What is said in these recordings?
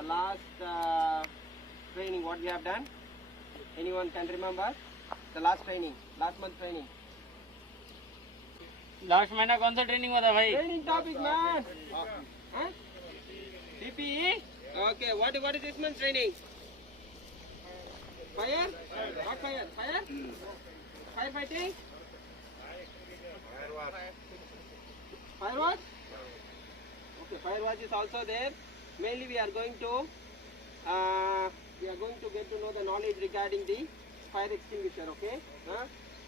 the last training what we have done? Anyone can remember? The last training, last month training. Last महीना कौन सा training हुआ था भाई? Training topic, man. Huh? DPE? Okay, what is this month's training? Fire? What fire? Fire? Firefighting? Firewatch? Okay, firewatch is also there. Mainly we are going to get to know the knowledge regarding the fire extinguisher. Okay,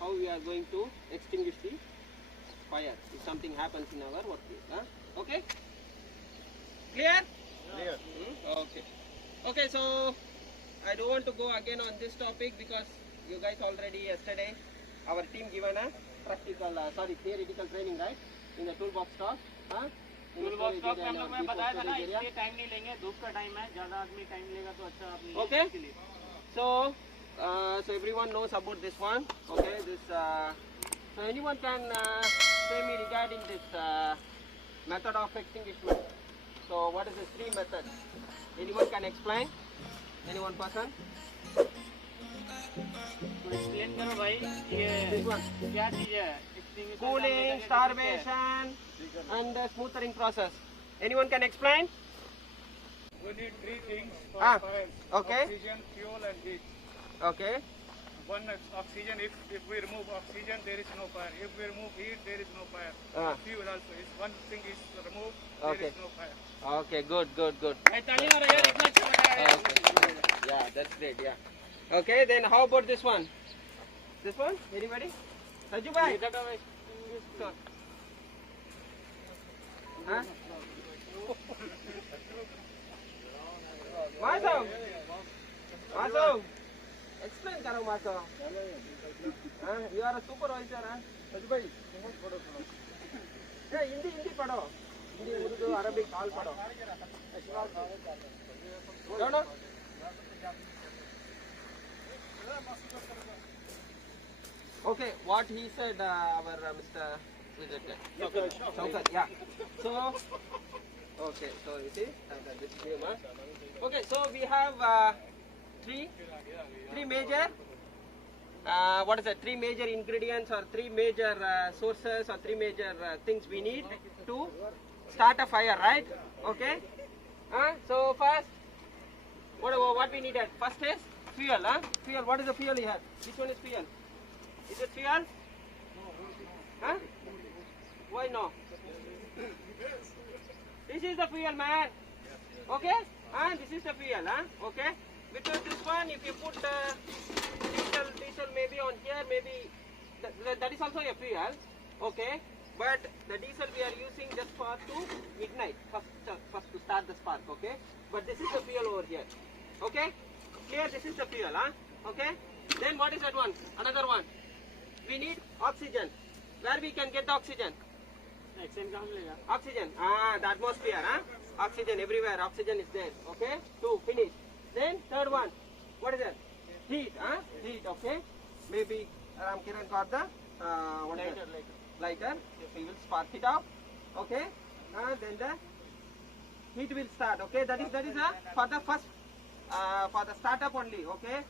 how we are going to extinguish the fire if something happens in our workplace. Okay, clear? Clear. Okay. Okay, so I don't want to go again on this topic because you guys already yesterday our team given a practical theoretical training, right, in the toolbox talk. Tool box talk में हम लोग में बताया था ना, इसलिए time नहीं लेंगे, धूप का टाइम है, ज्यादा आदमी टाइम लेगा तो अच्छा अपनी Okay. So everyone knows about this one. Okay, this so anyone can say me regarding this method of extinguishment. So what is this three method? Anyone can explain? Any one person? Explain करो भाई, ये This one. क्या चीज है? Extinguisher का Cooling, method है, starvation, and the smoothering process. Anyone can explain? We need three things for Ah, fire. okay. Oxygen, fuel and heat. Okay. One is oxygen, if we remove oxygen, there is no fire. If we remove heat, there is no fire. Ah. Fuel also. If one thing is removed, there Okay. is no fire. Okay. Good. भाई ताली मारो यार, इतना अच्छा बताया यार। Okay. Yeah, that's great. Yeah. Okay. Then how about this one? This one? Anybody? Raju bhai. इधर का भाई, Huh? Masuk. Explain karo Masuk. You are a supervisor, Raju bhai. Hey, Hindi पढ़ो. Hindi, Urdu, Arabic all पढ़ो. No. Okay, what he said, our Mr. Shaukat, yeah. So, okay, so you see, this is him, okay, so we have three major, what is that? Three major ingredients or three major sources or three major things we need to start a fire, right? Okay. So first, what we needed? First is fuel, Fuel. What is the fuel here? Which one is fuel? Is it fuel? Huh? Why no? This is the fuel, man. Okay? This is the fuel, Okay? Because this one, if you put diesel maybe on here, maybe that is also a fuel. Okay? But the diesel we are using just for to ignite, first to start the spark. Okay? But this is the fuel over here. Okay? Clear? This is the fuel, Okay? Then what is that one? Another one. We need oxygen. Where we can get the oxygen? Exchange कहाँ मिलेगा? Oxygen. The atmosphere, Oxygen everywhere. Oxygen is there. Okay? Two. Finish. Then third one. What is that? Heat, Heat. Okay? Maybe Ram Kiran got the what is that? Lighter. We will spark it up. Okay? Then the heat will start. Okay? That is for the first for the startup only. Okay?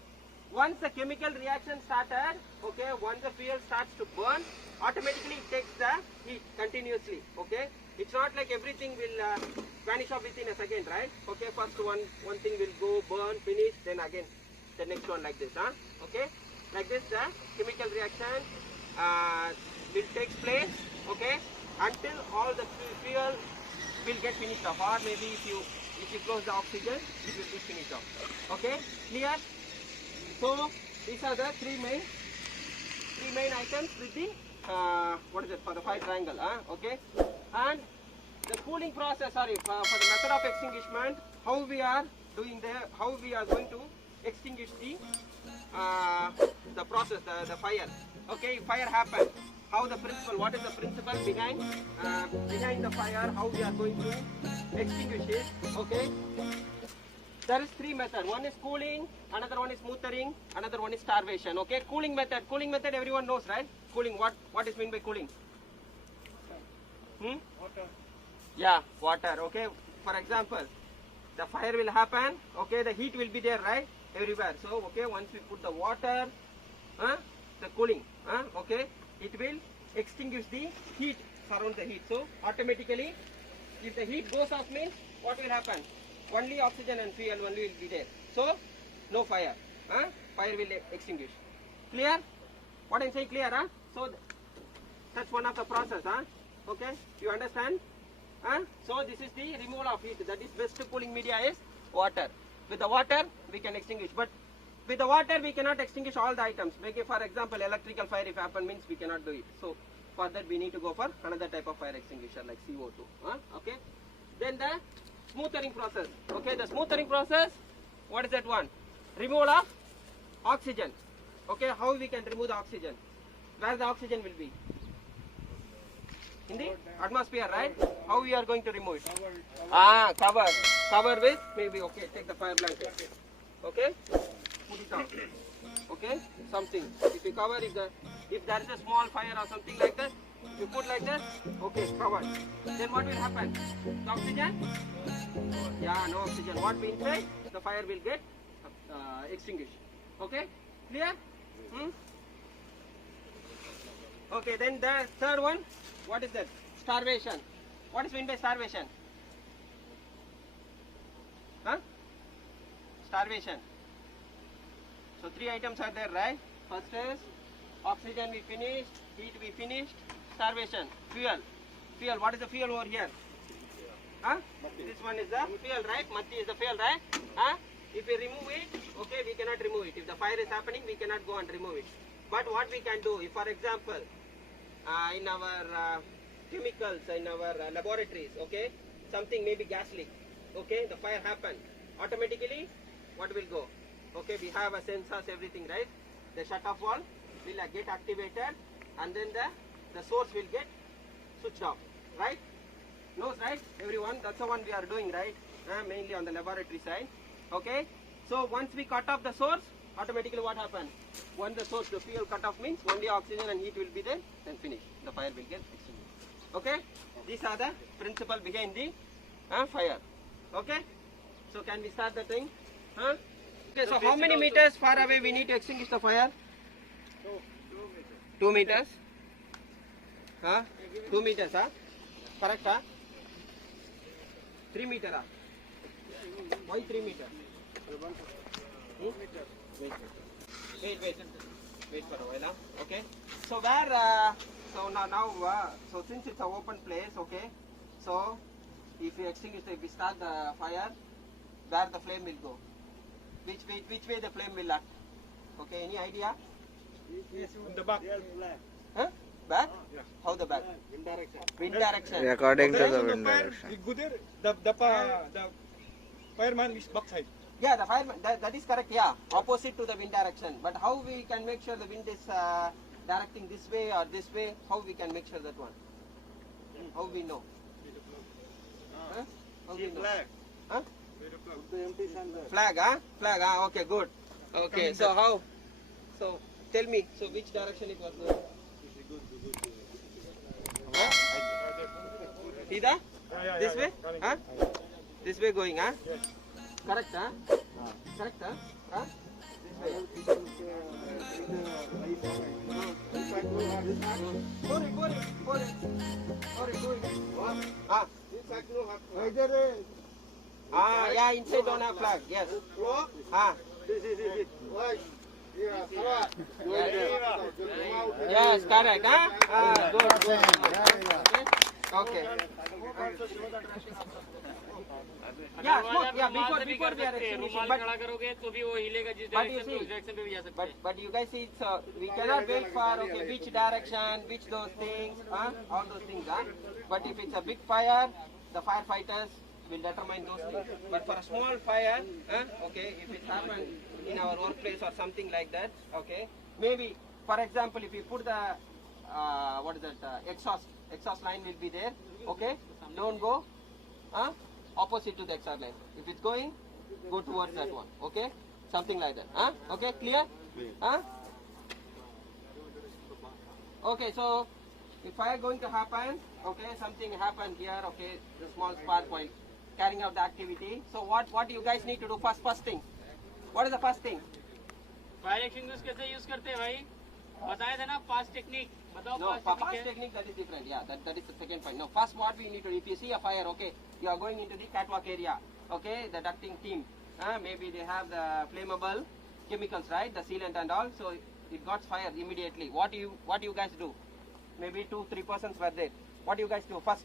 Once the chemical reaction started, okay, once the fuel starts to burn, automatically it takes the heat continuously. Okay, it's not like everything will vanish off within a second, right? Okay, first one thing will go burn, finish, then again the next one like this, Okay, like this the chemical reaction will take place. Okay, until all the fuel will get finished off, or maybe if you close the oxygen, it will be finished off. Okay, clear? So these are the three main items with the what is it, for the fire triangle, Okay, and the cooling process, for the method of extinguishment, how we are going to extinguish the process, the fire. Okay, if fire happens, how the principle, what is the principle behind the fire, how we are going to extinguish it. Okay, there is three methods. One is cooling, another one is smoothering, another one is starvation. Okay, cooling method everyone knows, right? Cooling, what is meant by cooling? Water. Yeah, water. Okay, for example, the fire will happen. Okay, the heat will be there, right, everywhere. So okay, once we put the water, the cooling, okay, it will extinguish the heat, surround the heat. So automatically, if the heat goes off, means what will happen? Only oxygen and fuel only will be there. So no fire. Fire will extinguish. Clear? What I'm saying clear? So that's one of the process. Okay, you understand? So this is the removal of heat. That is best cooling media is water. With the water we can extinguish, but with the water we cannot extinguish all the items. Make for example electrical fire if happen means we cannot do it. So for that we need to go for another type of fire extinguisher like CO2. Okay. Then the smoothering process. Okay, the smoothering process. What is that one? Removal of oxygen. Okay, how we can remove the oxygen? Where the oxygen will be? In the atmosphere, right? How we are going to remove it? Cover with maybe. Okay, take the fire blanket. Okay, put it on. Okay, something. If you cover, if there is a small fire or something like that, you put like that. Okay, covered. Then what will happen? The oxygen? Yeah, no oxygen. What we inside? The fire will get extinguished. Okay, clear? Okay, then the third one. What is that? Starvation. What is meant by starvation? Starvation. So three items are there, right? First is oxygen we finished, heat we finished, starvation. Fuel. Fuel. What is the fuel over here? This one is the fuel, right? Matti is the fuel, right? If we remove it, okay, we cannot remove it. If the fire is happening, we cannot go and remove it. But what we can do, if for example, in our chemicals, in our laboratories, okay, something maybe gas leak, okay, the fire happened, automatically what will go? Okay, we have a sensors, everything, right? The shut off valve will get activated and then the source will get switched off, right? Knows, right? Everyone, that's the one we are doing, right? Mainly on the laboratory side. Okay, so once we cut off the source, automatically what happens? Once the source, the fuel cut off means only oxygen and heat will be there, then finish. The fire will get extinguished. Okay, these are the principle behind the fire. Okay, so can we start the thing? Okay, so how many meters far away we need to extinguish the fire? 2 meters. 2 meters, correct? 3 meters. Why 3 meters? Wait for a while. Okay. So where? So now, so since it's an open place, okay. So if we extinguish, if we start the fire, where the flame will go? Which way the flame will act? Okay. Any idea? In the back. Back? How the back? Wind direction. According to the wind direction. The fireman is backside. Yeah, the fireman, that is correct, yeah. Opposite to the wind direction. But how we can make sure the wind is directing this way or this way? How we can make sure that one? How we know? How we know? Flag, Flag, okay, good. Okay, so how? So tell me, so which direction it was going? Either? This way? This way going, Correct, Correct, This way. Yeah, inside don't have flag, yes. Yes, correct, good. Okay. Yeah, smoke, yeah, before we are extinguishing, but you guys see, so we cannot wait for, okay, which direction, which those things, all those things, But if it's a big fire, the firefighters will determine those things. But for a small fire, okay, if it happened in our workplace or something like that, okay, maybe, for example, if you put the, exhaust line will be there, okay, don't go, opposite to the exhaust line. If it's going, go towards that one, okay, something like that, okay, clear? Okay, so if fire going to happen, okay, something happened here, okay, the small spark will carrying out the activity. So what you guys need to do first thing? What is the first thing? Fire extinguisher कैसे use करते हैं भाई? बताए थे ना fast technique. बताओ No, fast fast technique, that is different. Yeah, that is the second point. No, first what we need to do, if you see a fire, okay, you are going into the catwalk area, okay, the ducting team, maybe they have the flammable chemicals, right, the sealant and all, so it got fire immediately. What you guys do? Maybe 2-3 persons were there. What do you guys do first?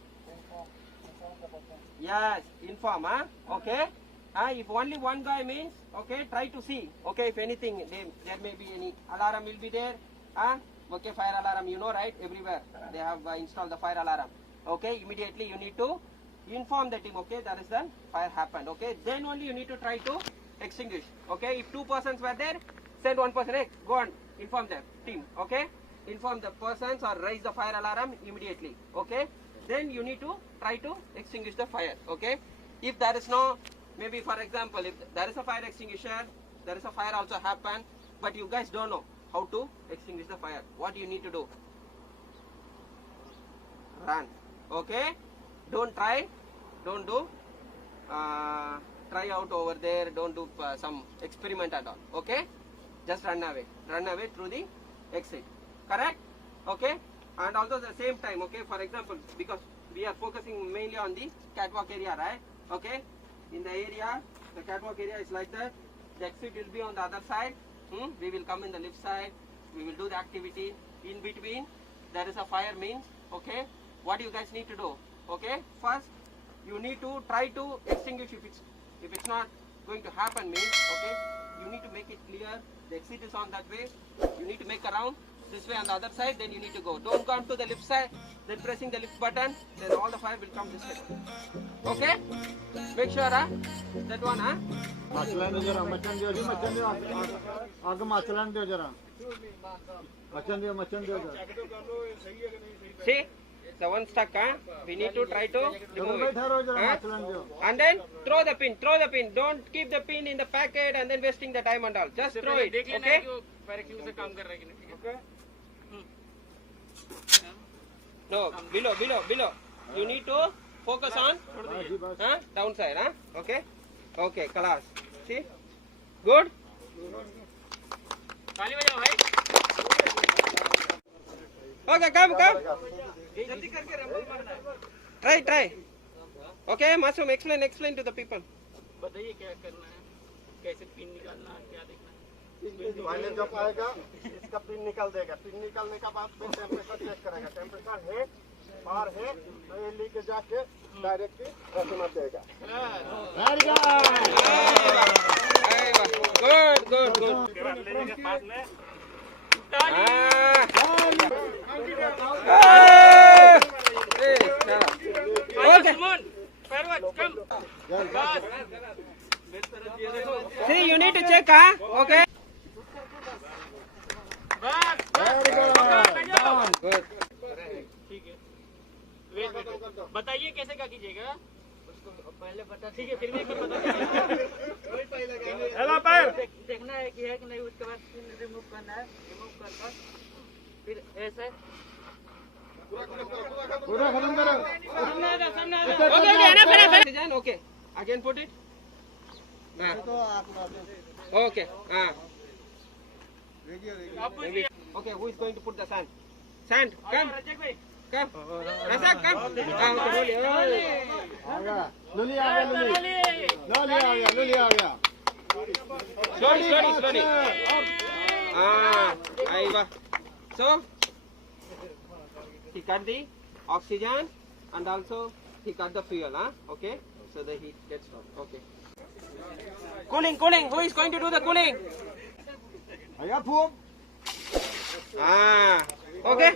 Yes, inform, okay. If only one guy means, okay, try to see, okay, if anything, there may be any alarm will be there, okay, fire alarm, you know, right, everywhere they have installed the fire alarm, okay, immediately you need to inform the team, okay, that is done, fire happened, okay, then only you need to try to extinguish, okay. If 2 persons were there, send 1 person, hey, go on, inform the team, okay, inform the persons or raise the fire alarm immediately, okay, then you need to try to extinguish the fire, okay. If there is no, maybe for example, if there is a fire extinguisher, there is a fire also happen, but you guys don't know how to extinguish the fire. What do you need to do? Run. Okay? Don't try. Don't do. Try out over there. Don't do some experiment at all. Okay? Just run away. Run away through the exit. Correct? Okay? And also the same time, okay? For example, because we are focusing mainly on the catwalk area, right? Okay? In the area, the catwalk area is like that. The exit will be on the other side. We will come in the left side. We will do the activity. In between, there is a fire means. Okay. What you guys need to do? Okay. First, you need to try to extinguish if it's not going to happen means. Okay. You need to make it clear. The exit is on that way. You need to make a round this way on the other side. Then you need to go. Don't come to the left side. Then pressing the lift button. Then all the fire will come this way. Okay. Make sure, that one, मचलन दो जरा मचन दो जी मचन दो आगे मचलन दो जरा मचन दो जरा See, the one stuck, we need to try to remove it. बैठा रहो जरा मचलन दो And then throw the pin. Don't keep the pin in the packet and then wasting the time and all. Just throw it. देख लेना Okay? कि वो fire extinguisher काम कर रहा है कि नहीं. Okay. No, below. You need to focus on downside, Okay? Okay, class. See? Good? ताली बजाओ भाई. Okay, come. जल्दी करके रंबल मारना है. Try. Okay, Masum, explain to the people. बताइए क्या करना है, कैसे पिन निकालना है, क्या देखना है. पहले जब आएगा इसका पिन निकाल देगा पिन निकालने का बाद फिर टेम्परेचर चेक करेगा टेम्परेचर है बाहर है तो ये लेके जाके डायरेक्ट रखना देगा Good. Okay. See, you need to check, Okay. Good. ठीक है. वेट बताइए कैसे क्या कीजिएगा. पहले बता. ठीक है, फिर भी एक बार बता. हेलो पैर. देखना है कि नहीं, उसके बाद रिमूव करना है. रिमूव कर फिर ऐसे पूरा खत्म करो Okay, enough. Okay. Again put it. Okay. Maybe. Okay, who is going to put the sand? Sand, come. Razak, come. Okay, लुली आ गया slowly. Aiva. So, he cut the oxygen and also he cut the fuel, Okay, so the heat gets stopped. Okay. Cooling. Who is going to do the cooling? आया फूम Okay.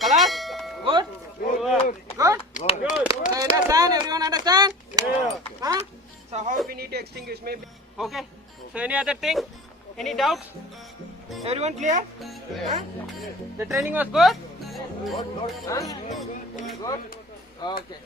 Class? Good? Good? So understand? Everyone understand? Yeah. So how we need to extinguish maybe? Okay. So any other thing? Any doubts? Everyone clear? The training was good? Good? Okay.